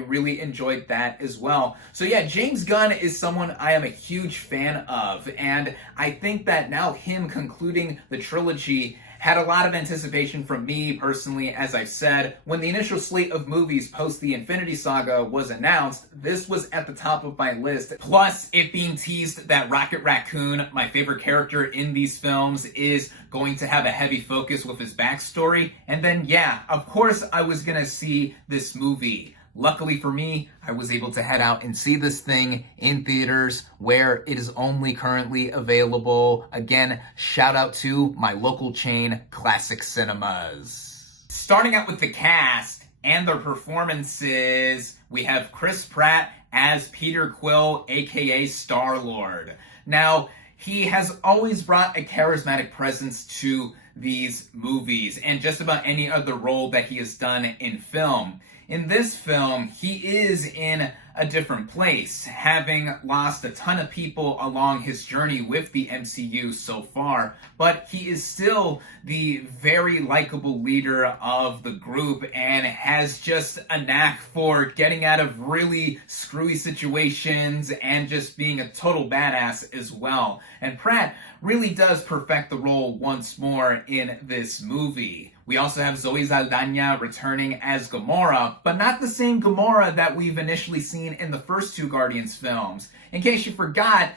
really enjoyed that as well. So yeah, James Gunn is someone I am a huge fan of, and I think that now him concluding the trilogy had a lot of anticipation from me personally. As I've said, when the initial slate of movies post the Infinity Saga was announced, this was at the top of my list. Plus, it being teased that Rocket Raccoon, my favorite character in these films, is going to have a heavy focus with his backstory. And then, yeah, of course I was gonna see this movie. Luckily for me, I was able to head out and see this thing in theaters where it is only currently available. Again, shout out to my local chain, Classic Cinemas. Starting out with the cast and their performances, we have Chris Pratt as Peter Quill, aka Star-Lord. Now, he has always brought a charismatic presence to these movies and just about any other role that he has done in film. In this film, he is in a different place, having lost a ton of people along his journey with the MCU so far, but he is still the very likable leader of the group and has just a knack for getting out of really screwy situations and just being a total badass as well. And Pratt really does perfect the role once more in this movie. We also have Zoe Saldana returning as Gamora, but not the same Gamora that we've initially seen in the first two Guardians films. In case you forgot,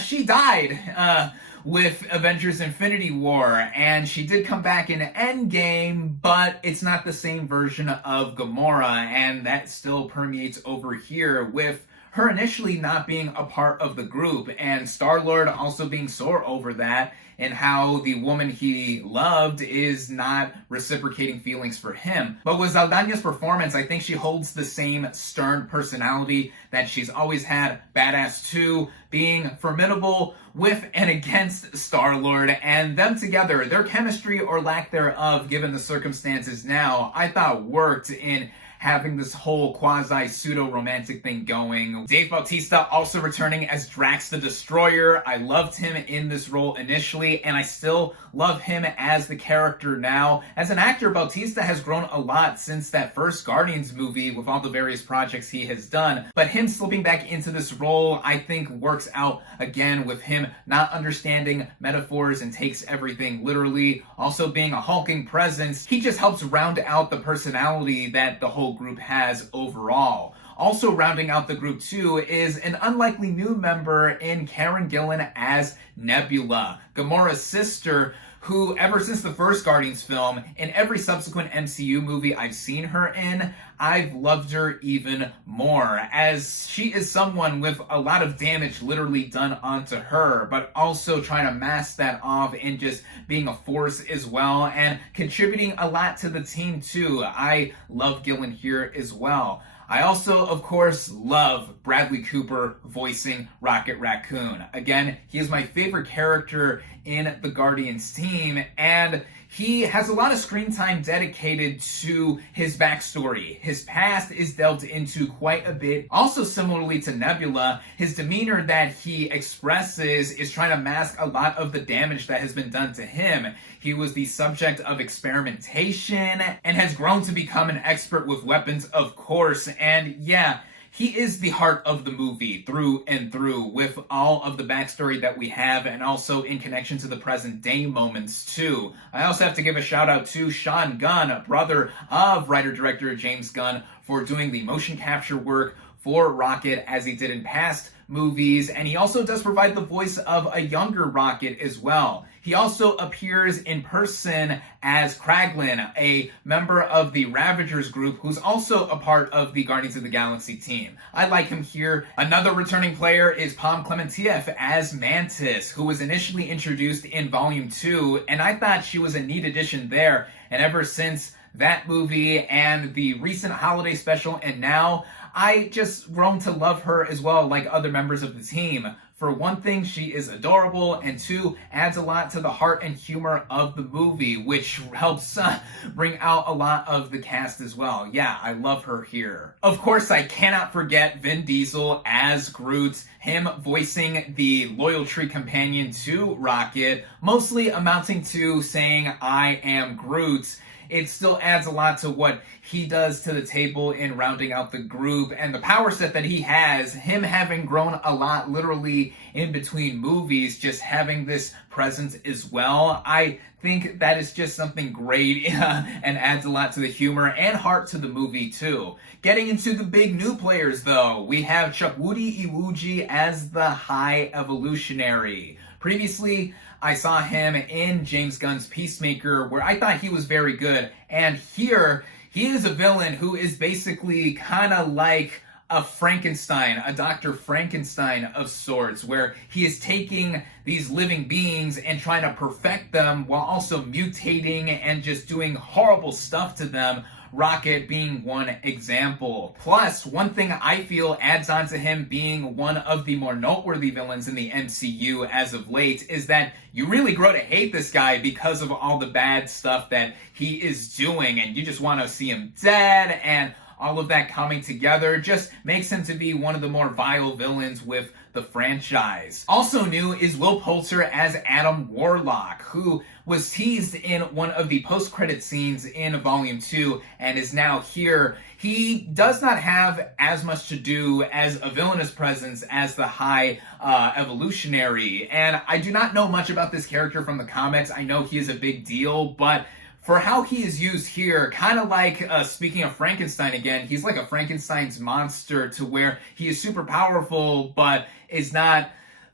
she died with Avengers Infinity War, and she did come back in Endgame, but it's not the same version of Gamora, and that still permeates over here with her initially not being a part of the group, and Star-Lord also being sore over that, and how the woman he loved is not reciprocating feelings for him. But with Zaldana's performance, I think she holds the same stern personality that she's always had, badass too, being formidable with and against Star-Lord, and them together, their chemistry or lack thereof, given the circumstances now, I thought worked in having this whole quasi-pseudo-romantic thing going. Dave Bautista also returning as Drax the Destroyer. I loved him in this role initially, and I still love him as the character now. As an actor, Bautista has grown a lot since that first Guardians movie with all the various projects he has done, but him slipping back into this role, I think works out again with him not understanding metaphors and takes everything literally. Also being a hulking presence, he just helps round out the personality that the whole group has overall. Also rounding out the group too is an unlikely new member in Karen Gillen as Nebula, Gamora's sister, who ever since the first Guardians film and every subsequent MCU movie I've seen her in, I've loved her even more, as she is someone with a lot of damage literally done onto her, but also trying to mask that off and just being a force as well, and contributing a lot to the team too. I love Gillen here as well. I also, of course, love Bradley Cooper voicing Rocket Raccoon. Again, he is my favorite character in the Guardians team, and he has a lot of screen time dedicated to his backstory. His past is delved into quite a bit. Also, similarly to Nebula, his demeanor that he expresses is trying to mask a lot of the damage that has been done to him. He was the subject of experimentation and has grown to become an expert with weapons, of course. And yeah, he is the heart of the movie through and through, with all of the backstory that we have, and also in connection to the present day moments too. I also have to give a shout out to Sean Gunn, brother of writer-director James Gunn, for doing the motion capture work for Rocket as he did in past movies, and he also does provide the voice of a younger Rocket as well. He also appears in person as Kraglin, a member of the Ravagers group who's also a part of the Guardians of the Galaxy team. I like him here. Another returning player is Clementieff as Mantis, who was initially introduced in Volume 2, and I thought she was a neat addition there, and ever since that movie and the recent holiday special and now, I just grown to love her as well, like other members of the team. For one thing, she is adorable, and two, adds a lot to the heart and humor of the movie, which helps bring out a lot of the cast as well. Yeah, I love her here. Of course, I cannot forget Vin Diesel as Groot, him voicing the loyal tree companion to Rocket, mostly amounting to saying, "I am Groot." it still adds a lot to what he does to the table in rounding out the group, and the power set that he has, him having grown a lot literally in between movies, just having this presence as well. I think that is just something great and adds a lot to the humor and heart to the movie too. Getting into the big new players though, we have Chukwudi Iwuji as the High Evolutionary. Previously, I saw him in James Gunn's Peacemaker, where I thought he was very good, and here he is a villain who is basically kind of like a Frankenstein, a Dr. Frankenstein of sorts, where he is taking these living beings and trying to perfect them while also mutating and just doing horrible stuff to them. Rocket being one example. Plus, one thing I feel adds on to him being one of the more noteworthy villains in the MCU as of late is that you really grow to hate this guy because of all the bad stuff that he is doing, and you just want to see him dead, and all of that coming together just makes him to be one of the more vile villains with the franchise. Also new is Will Pulzer as Adam Warlock, who was teased in one of the post-credit scenes in Volume 2 and is now here. He does not have as much to do as a villainous presence as the High Evolutionary, and I do not know much about this character from the comics. I know he is a big deal, but for how he is used here, kind of like, speaking of Frankenstein again, he's like a Frankenstein's monster to where he is super powerful, but is not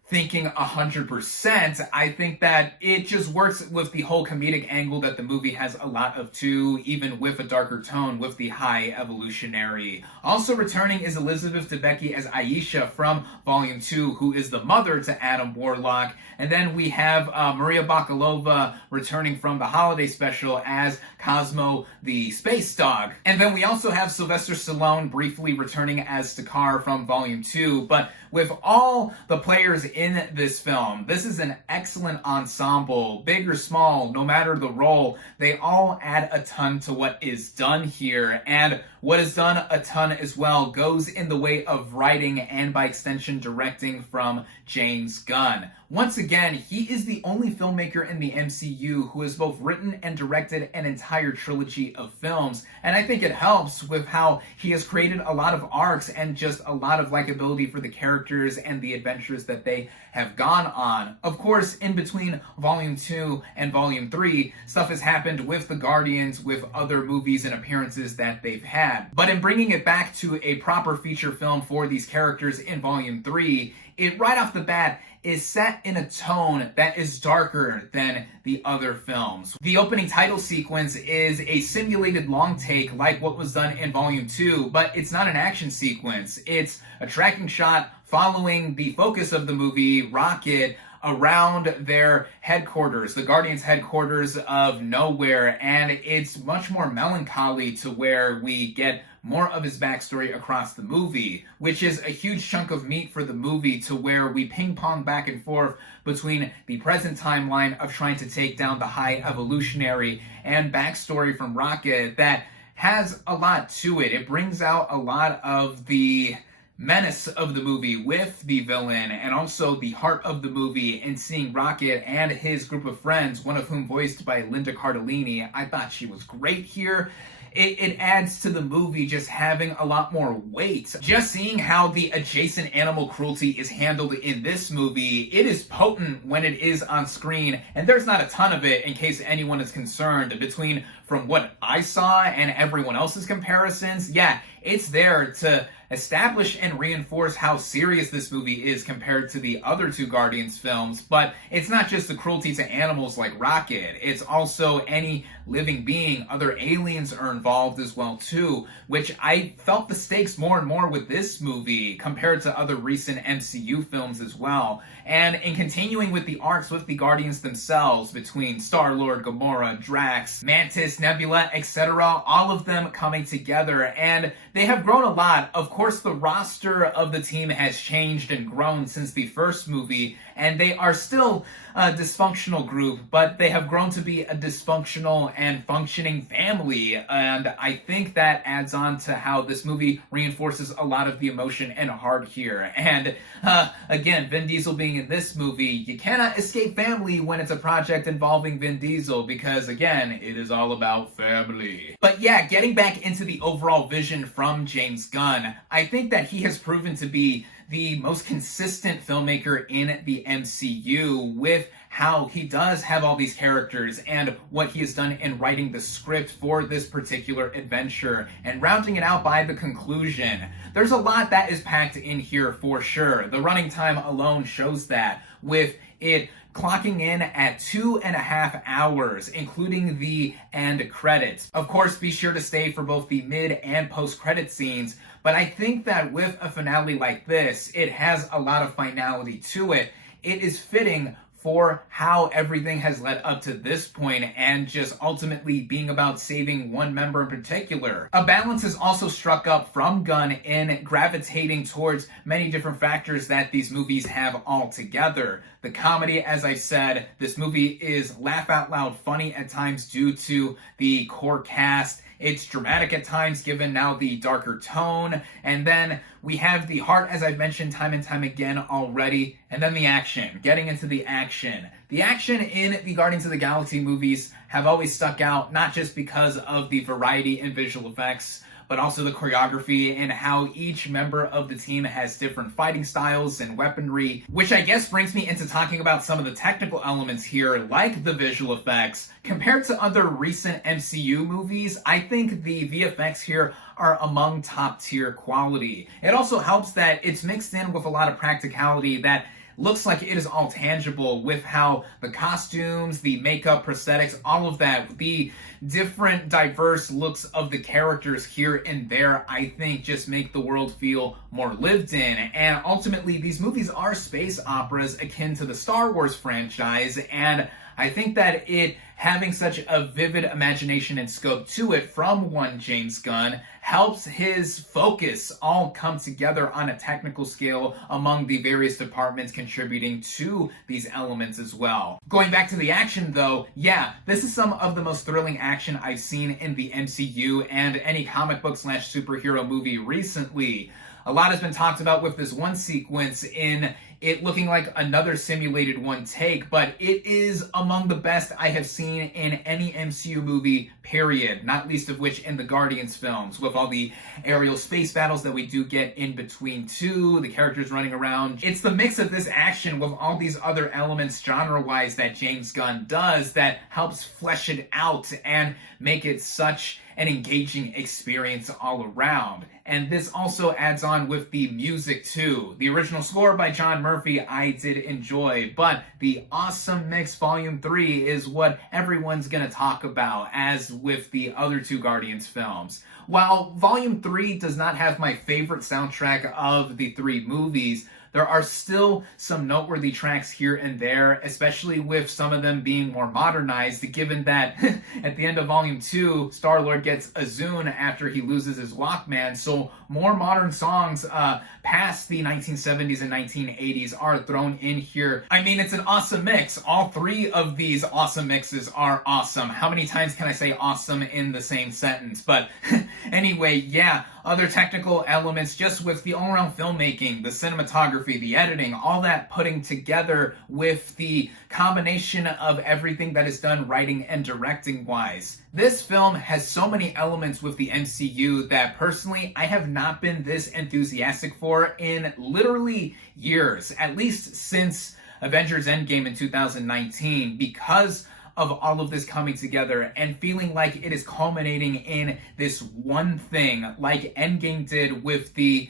thinking 100%. I think that it just works with the whole comedic angle that the movie has a lot of too, even with a darker tone with the High Evolutionary. Also returning is Elizabeth Debeki as Aisha from Volume 2, who is the mother to Adam Warlock. And then we have Maria Bakalova returning from the holiday special as Cosmo the Space Dog. And then we also have Sylvester Stallone briefly returning as Stakar from Volume 2. But with all the players in this film, this is an excellent ensemble. Big or small, no matter the role, they all add a ton to what is done here. And what is done a ton as well goes in the way of writing and by extension directing from James Gunn. Once again, he is the only filmmaker in the MCU who has both written and directed an entire trilogy of films, and I think it helps with how he has created a lot of arcs and just a lot of likability for the characters and the adventures that they have gone on. Of course, in between Volume 2 and Volume 3, stuff has happened with the Guardians, with other movies and appearances that they've had. But in bringing it back to a proper feature film for these characters in Volume 3, it right off the bat is set in a tone that is darker than the other films. The opening title sequence is a simulated long take like what was done in Volume 2, but it's not an action sequence. It's a tracking shot following the focus of the movie, Rocket, around their headquarters, the Guardians' headquarters of nowhere, and it's much more melancholy to where we get more of his backstory across the movie, which is a huge chunk of meat for the movie to where we ping-pong back and forth between the present timeline of trying to take down the High Evolutionary and backstory from Rocket that has a lot to it. It brings out a lot of the menace of the movie with the villain and also the heart of the movie, and seeing Rocket and his group of friends, one of whom voiced by Linda Cardellini. I thought she was great here. It adds to the movie just having a lot more weight. Just seeing how the adjacent animal cruelty is handled in this movie, it is potent when it is on screen, and there's not a ton of it in case anyone is concerned. Between from what I saw and everyone else's comparisons, yeah, it's there to establish and reinforce how serious this movie is compared to the other two Guardians films. But it's not just the cruelty to animals like Rocket, it's also any living being. Other aliens are involved as well too, which I felt the stakes more and more with this movie compared to other recent MCU films as well. And in continuing with the arcs with the Guardians themselves, between Star-Lord, Gamora, Drax, Mantis, Nebula, etc., all of them coming together and they have grown a lot. Of course, the roster of the team has changed and grown since the first movie, and they are still a dysfunctional group, but they have grown to be a dysfunctional and functioning family, and I think that adds on to how this movie reinforces a lot of the emotion and heart here. And again, Vin Diesel being in this movie, you cannot escape family when it's a project involving Vin Diesel, because again, it is all about family. But yeah, getting back into the overall vision from James Gunn, I think that he has proven to be the most consistent filmmaker in the MCU with how he does have all these characters and what he has done in writing the script for this particular adventure and rounding it out by the conclusion. There's a lot that is packed in here for sure. The running time alone shows that, with it clocking in at 2.5 hours, including the end credits. Of course, be sure to stay for both the mid and post-credit scenes, but I think that with a finale like this, it has a lot of finality to it. It is fitting for how everything has led up to this point and just ultimately being about saving one member in particular. A balance is also struck up from Gunn in gravitating towards many different factors that these movies have all together. The comedy, as I said, this movie is laugh out loud funny at times due to the core cast. It's dramatic at times, given now the darker tone. And then we have the heart, as I've mentioned time and time again already. And then the action. Getting into the action. The action in the Guardians of the Galaxy movies have always stuck out, not just because of the variety in visual effects, but also the choreography and how each member of the team has different fighting styles and weaponry, which I guess brings me into talking about some of the technical elements here, like the visual effects. Compared to other recent MCU movies, I think the VFX here are among top tier quality. It also helps that it's mixed in with a lot of practicality that looks like it is all tangible, with how the costumes, the makeup, prosthetics, all of that, the different diverse looks of the characters here and there, I think just make the world feel more lived in. And ultimately, these movies are space operas akin to the Star Wars franchise, and I think that it having such a vivid imagination and scope to it from one James Gunn helps his focus all come together on a technical scale among the various departments contributing to these elements as well. Going back to the action though, yeah, this is some of the most thrilling action I've seen in the MCU and any comic book / superhero movie recently. A lot has been talked about with this one sequence in it looking like another simulated one take, but it is among the best I have seen in any MCU movie, period, not least of which in the Guardians films, with all the aerial space battles that we do get in between too, the characters running around. It's the mix of this action with all these other elements genre-wise that James Gunn does that helps flesh it out and make it such an engaging experience all around. And this also adds on with the music too. The original score by John Murphy I did enjoy, but the Awesome Mix Volume 3 is what everyone's gonna talk about, as with the other two Guardians films. While Volume 3 does not have my favorite soundtrack of the three movies, there are still some noteworthy tracks here and there, especially with some of them being more modernized, given that at the end of Volume 2, Star-Lord gets a Zune after he loses his Walkman, so more modern songs past the 1970s and 1980s are thrown in here. I mean, it's an awesome mix. All three of these awesome mixes are awesome. How many times can I say awesome in the same sentence? But anyway, yeah, other technical elements just with the all-around filmmaking, the cinematography, the editing, all that putting together with the combination of everything that is done writing and directing wise. This film has so many elements with the MCU that personally I have not been this enthusiastic for in literally years, at least since Avengers Endgame in 2019, because of all of this coming together and feeling like it is culminating in this one thing, like Endgame did with the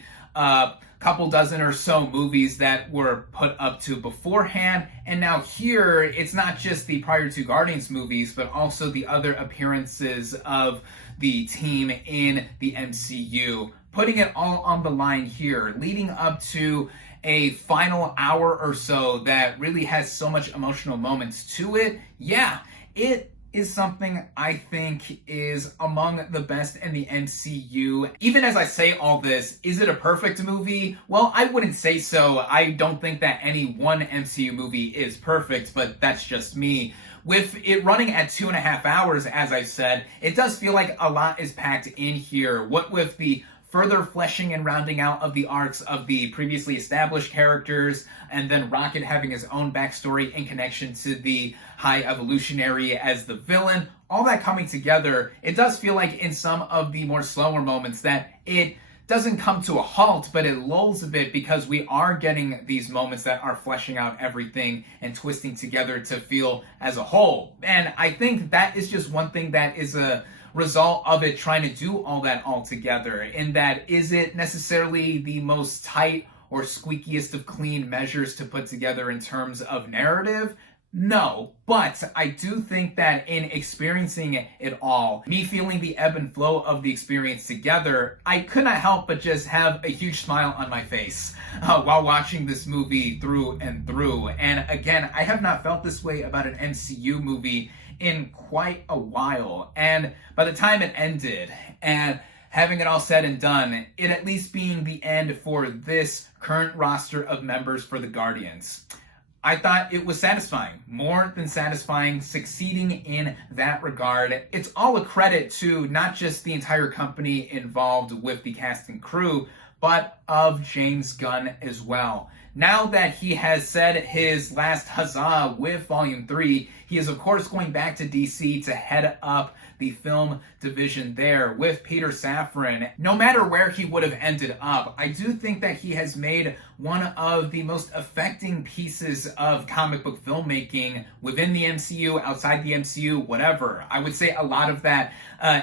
couple dozen or so movies that were put up to beforehand. And now here, it's not just the prior two Guardians movies, but also the other appearances of the team in the MCU. Putting it all on the line here, leading up to a final hour or so that really has so much emotional moments to it. Yeah, it is something I think is among the best in the MCU. Even as I say all this, is it a perfect movie? Well, I wouldn't say so. I don't think that any one MCU movie is perfect, but that's just me. With it running at 2.5 hours, as I said, it does feel like a lot is packed in here. What with the further fleshing and rounding out of the arcs of the previously established characters, and then Rocket having his own backstory in connection to the High Evolutionary as the villain, all that coming together, it does feel like in some of the more slower moments that it doesn't come to a halt, but it lulls a bit because we are getting these moments that are fleshing out everything and twisting together to feel as a whole. And I think that is just one thing that is a result of it trying to do all that all together, in that is it necessarily the most tight or squeakiest of clean measures to put together in terms of narrative? No, but I do think that in experiencing it all, me feeling the ebb and flow of the experience together, I could not help but just have a huge smile on my face while watching this movie through and through. And again, I have not felt this way about an MCU movie in quite a while. And by the time it ended, and having it all said and done, it at least being the end for this current roster of members for the Guardians, I thought it was satisfying, more than satisfying, succeeding in that regard. It's all a credit to not just the entire company involved with the cast and crew, but of James Gunn as well. Now that he has said his last huzzah with Volume 3, he is of course going back to DC to head up the film division there with Peter Safran. No matter where he would have ended up, I do think that he has made one of the most affecting pieces of comic book filmmaking within the MCU, outside the MCU, whatever. I would say a lot of that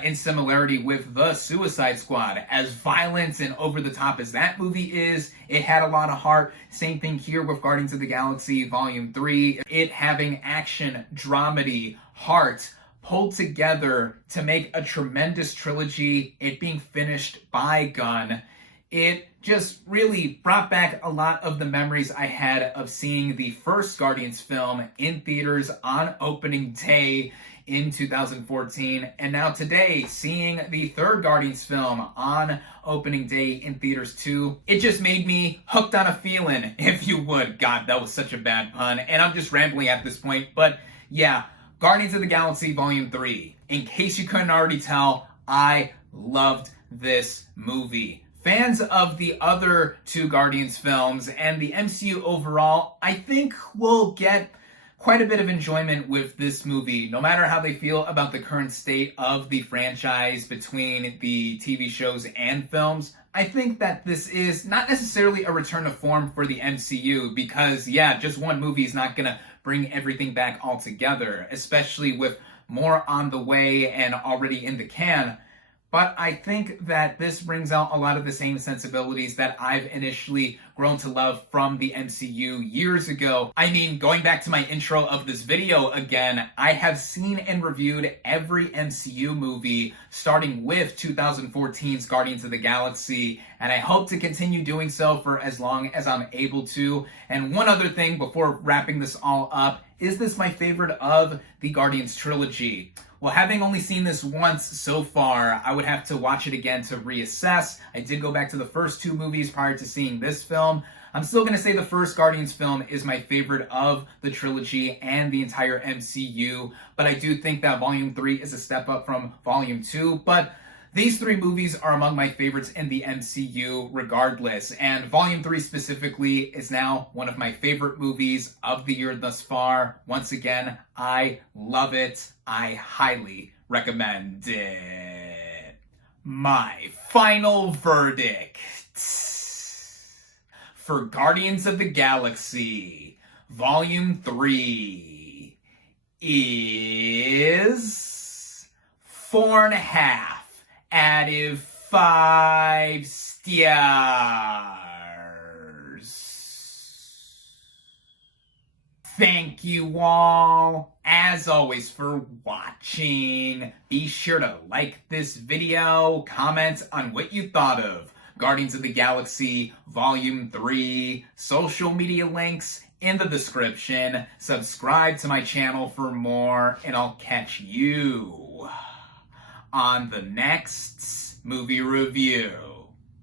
in similarity with The Suicide Squad. As violent and over the top as that movie is, it had a lot of heart. Same thing here with Guardians of the Galaxy Volume 3. It having action, dramedy, heart, pulled together to make a tremendous trilogy, it being finished by Gunn. It just really brought back a lot of the memories I had of seeing the first Guardians film in theaters on opening day in 2014, and now today, seeing the third Guardians film on opening day in theaters too. It just made me hooked on a feeling, if you would. God, that was such a bad pun, and I'm just rambling at this point, but yeah, Guardians of the Galaxy Volume 3. In case you couldn't already tell, I loved this movie. Fans of the other two Guardians films and the MCU overall, I think will get quite a bit of enjoyment with this movie, no matter how they feel about the current state of the franchise between the TV shows and films. I think that this is not necessarily a return to form for the MCU because, yeah, just one movie is not going to bring everything back all together, especially with more on the way and already in the can. But I think that this brings out a lot of the same sensibilities that I've initially grown to love from the MCU years ago. I mean, going back to my intro of this video again, I have seen and reviewed every MCU movie starting with 2014's Guardians of the Galaxy, and I hope to continue doing so for as long as I'm able to. And one other thing before wrapping this all up, is this my favorite of the Guardians trilogy? Well, having only seen this once so far, I would have to watch it again to reassess. I did go back to the first two movies prior to seeing this film. I'm still going to say the first Guardians film is my favorite of the trilogy and the entire MCU, but I do think that Volume 3 is a step up from Volume 2, but these three movies are among my favorites in the MCU regardless, and Volume 3 specifically is now one of my favorite movies of the year thus far. Once again, I love it. I highly recommend it. My final verdict for Guardians of the Galaxy Volume 3 is 4.5 out of 5 stars. Thank you all, as always, for watching. Be sure to like this video, comment on what you thought of Guardians of the Galaxy Volume 3, social media links in the description. Subscribe to my channel for more, and I'll catch you on the next movie review.